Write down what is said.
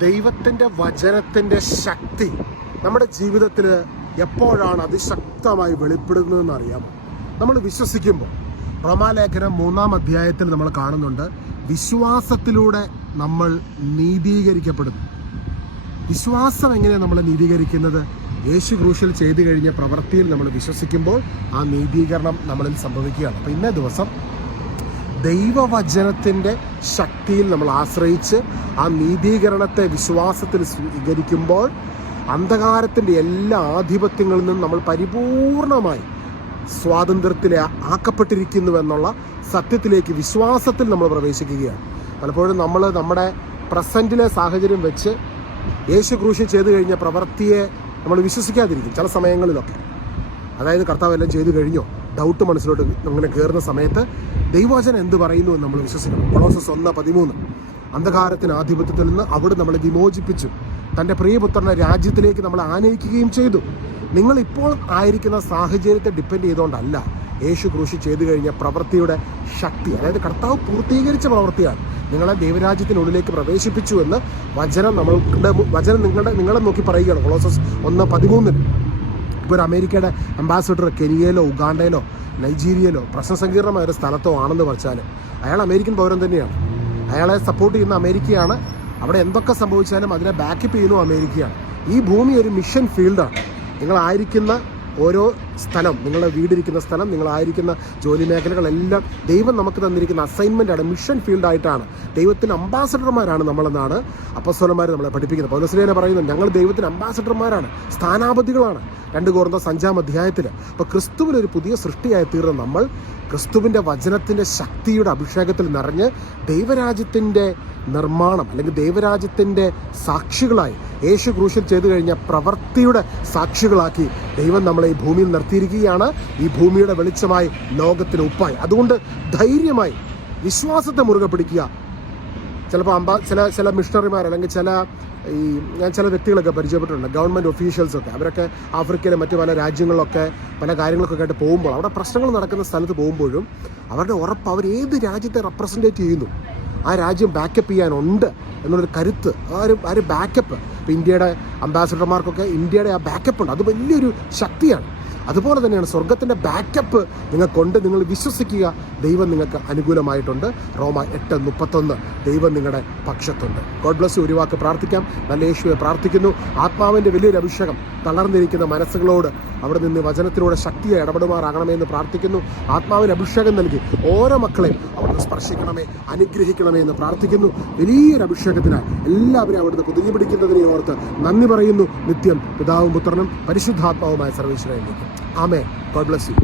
ദൈവത്തിന്റെ വചനത്തിന്റെ ശക്തി നമ്മുടെ ജീവിതത്തിൽ എപ്പോഴാണ് അതിശക്തമായി വെളിപ്പെടുന്നതെന്ന് അറിയാമോ? നമ്മൾ വിശ്വസിക്കുമ്പോൾ റോമാലേഖനം മൂന്നാം അധ്യായത്തിൽ നമ്മൾ കാണുന്നുണ്ട് വിശ്വാസത്തിലൂടെ നമ്മൾ നീതീകരിക്കപ്പെടുന്നു. വിശ്വാസം എങ്ങനെയാണ് നമ്മൾ നീതീകരിക്കുന്നത്? യേശു ക്രൂശിൽ ചെയ്തു കഴിഞ്ഞ പ്രവൃത്തിയിൽ നമ്മൾ വിശ്വസിക്കുമ്പോൾ ആ നീതീകരണം നമ്മളിൽ സംഭവിക്കുകയാണ്. അപ്പോൾ ഇന്നേ ദിവസം ദൈവവചനത്തിന്റെ ശക്തിയിൽ നമ്മൾ ആശ്രയിച്ച് ആ നീതീകരണത്തെ വിശ്വാസത്തിൽ സ്വീകരിക്കുമ്പോൾ അന്ധകാരത്തിന്റെ എല്ലാ ആധിപത്യങ്ങളിൽ നിന്നും നമ്മൾ പരിപൂർണമായി സ്വാതന്ത്ര്യത്തിൽ ആക്കപ്പെട്ടിരിക്കുന്നു എന്നുള്ള സത്യത്തിലേക്ക് വിശ്വാസത്തിൽ നമ്മൾ പ്രവേശിക്കുകയാണ്. പലപ്പോഴും നമ്മൾ നമ്മുടെ പ്രസന്റിലെ സാഹചര്യം വെച്ച് യേശു ക്രൂശി ചെയ്തു കഴിഞ്ഞ പ്രവൃത്തിയെ നമ്മൾ വിശ്വസിക്കാതിരിക്കും ചില സമയങ്ങളിലൊക്കെ. അതായത് കർത്താവ് എല്ലാം ചെയ്തു കഴിഞ്ഞോ? ഡൗട്ട് മനസ്സിലോട്ട് അങ്ങനെ കയറുന്ന സമയത്ത് ദൈവവചനം എന്ത് പറയുന്നു എന്ന് നമ്മൾ വിശ്വസിക്കണം. കൊളോസസ് ഒന്ന് പതിമൂന്ന്. അന്ധകാരത്തിന് ആധിപത്യത്തിൽ നിന്ന് അവിടെ നമ്മളെ വിമോചിപ്പിച്ചു. തന്റെ പ്രിയപുത്രനെ രാജ്യത്തിലേക്ക് നമ്മൾ ആനയിക്കുകയും ചെയ്തു. നിങ്ങൾ ഇപ്പോൾ ആയിരിക്കുന്ന സാഹചര്യത്തെ ഡിപ്പെൻഡ് ചെയ്തുകൊണ്ടല്ല. യേശു ക്രൂശി ചെയ്തു കഴിഞ്ഞ പ്രവൃത്തിയുടെ ശക്തി അതായത് കർത്താവ് പൂർത്തീകരിച്ച പ്രവൃത്തിയാണ് നിങ്ങളെ ദൈവരാജ്യത്തിനുള്ളിലേക്ക് പ്രവേശിപ്പിച്ചു എന്ന് വചനം നമ്മളുടെ വചനം നിങ്ങളുടെ നിങ്ങളെ നോക്കി പറയുകയാണ്. കൊളോസസ് ഒന്ന് പതിമൂന്നിന് ഇപ്പോൾ ഒരു അമേരിക്കയുടെ അംബാസിഡർ കെനിയയിലോ ഉഗാണ്ടയിലോ നൈജീരിയയിലോ പ്രശ്നസങ്കീർണമായ ഒരു സ്ഥലത്തോ ആണെന്ന് വെച്ചാൽ അയാൾ അമേരിക്കൻ പൗരൻ തന്നെയാണ്. അയാളെ സപ്പോർട്ട് ചെയ്യുന്ന അമേരിക്കയാണ്. അവിടെ എന്തൊക്കെ സംഭവിച്ചാലും അതിനെ ബാക്കപ്പ് ചെയ്യുന്നു അമേരിക്കയാണ്. ഈ ഭൂമി ഒരു മിഷൻ ഫീൽഡാണ് നിങ്ങളായിരിക്കുന്ന ഓരോ സ്ഥലം നിങ്ങളുടെ വീടിരിക്കുന്ന സ്ഥലം നിങ്ങളായിരിക്കുന്ന ജോലി മേഖലകളെല്ലാം ദൈവം നമുക്ക് തന്നിരിക്കുന്ന അസൈൻമെന്റാണ് മിഷൻ ഫീൽഡായിട്ടാണ് ദൈവത്തിന്റെ അംബാസഡർമാരാണ് നമ്മളെന്നാണ് അപ്പസ്വലന്മാർ നമ്മളെ പഠിപ്പിക്കുന്നത്. പൗലസ്ലേനെ പറയുന്നത് ഞങ്ങൾ ദൈവത്തിന്റെ അംബാസഡർമാരാണ് സ്ഥാനാപതികളാണ്. രണ്ട് കോർന്ന അഞ്ചാം അധ്യായത്തിൽ അപ്പോൾ ക്രിസ്തുവിനൊരു പുതിയ സൃഷ്ടിയായി തീർന്ന നമ്മൾ ക്രിസ്തുവിന്റെ വചനത്തിന്റെ ശക്തിയുടെ അഭിഷേകത്തിൽ നിറഞ്ഞ് ദൈവരാജ്യത്തിന്റെ നിർമ്മാണം അല്ലെങ്കിൽ ദൈവരാജ്യത്തിന്റെ സാക്ഷികളായി യേശു ക്രൂശിൽ ചെയ്തു കഴിഞ്ഞ പ്രവൃത്തിയുടെ സാക്ഷികളാക്കി ദൈവം നമ്മളെ ഈ ഭൂമിയിൽ നിർത്തിയിരിക്കുകയാണ് ഈ ഭൂമിയുടെ വെളിച്ചമായി ലോകത്തിന് ഉപ്പായി അതുകൊണ്ട് ധൈര്യമായി വിശ്വാസത്തെ മുറുകെ പിടിക്കുക. ചിലപ്പോൾ അമ്പ ചില ചില മിഷണറിമാർ അല്ലെങ്കിൽ ചില ഈ ഞാൻ ചില വ്യക്തികളൊക്കെ പരിചയപ്പെട്ടിട്ടുണ്ട്. ഗവൺമെന്റ് ഒഫീഷ്യൽസൊക്കെ അവരൊക്കെ ആഫ്രിക്കയിലെ മറ്റു പല രാജ്യങ്ങളിലൊക്കെ പല കാര്യങ്ങളൊക്കെ ആയിട്ട് പോകുമ്പോൾ അവിടെ പ്രശ്നങ്ങൾ നടക്കുന്ന സ്ഥലത്ത് പോകുമ്പോഴും അവരുടെ ഉറപ്പ് അവർ ഏത് രാജ്യത്തെ റെപ്രസെന്റേറ്റ് ചെയ്യുന്നു? ആ രാജ്യം ബാക്കപ്പ് ചെയ്യാനുണ്ട് എന്നുള്ളൊരു കരുത്ത്. ആ ഒരു ആ ഒരു ബാക്കപ്പ് ഇപ്പോൾ ഇന്ത്യയുടെ അംബാസഡർമാർക്കൊക്കെ ഇന്ത്യയുടെ ആ ബാക്കപ്പ് ഉണ്ട്. അത് വലിയൊരു ശക്തിയാണ്. അതുപോലെ തന്നെയാണ് സ്വർഗത്തിന്റെ ബാക്കപ്പ് നിങ്ങൾക്കുണ്ട്. നിങ്ങൾ വിശ്വസിക്കുക ദൈവം നിങ്ങൾക്ക് അനുകൂലമായിട്ടുണ്ട്. റോമ എട്ട് മുപ്പത്തൊന്ന് ദൈവം നിങ്ങളുടെ പക്ഷത്തുണ്ട്. ഗോഡ് ബ്ലസ് ഒരു വാക്ക് പ്രാർത്ഥിക്കാം. നല്ല യേശുവെ പ്രാർത്ഥിക്കുന്നു. ആത്മാവിന്റെ വലിയൊരു അഭിഷേകം തളർന്നിരിക്കുന്ന മനസ്സുകളോട് അവിടെ നിന്ന് വചനത്തിലൂടെ ശക്തിയെ ഇടപെടുമാറാകണമെന്ന് പ്രാർത്ഥിക്കുന്നു. ആത്മാവിന് അഭിഷേകം നൽകി ഓരോ മക്കളെയും സ്പർശിക്കണമേ അനുഗ്രഹിക്കണമേ എന്ന് പ്രാർത്ഥിക്കുന്നു. വലിയൊരു അഭിഷേകത്തിനായി എല്ലാവരെയും അവിടുന്ന് കുതിഞ്ഞു പിടിക്കുന്നതിനെ ഓർത്ത് നന്ദി പറയുന്നു. നിത്യം പിതാവും പുത്രനും പരിശുദ്ധാത്മാവുമായ സർവേശ്വരയിലേക്ക് ആമേ ഗോഡ് ബ്ലസ് യു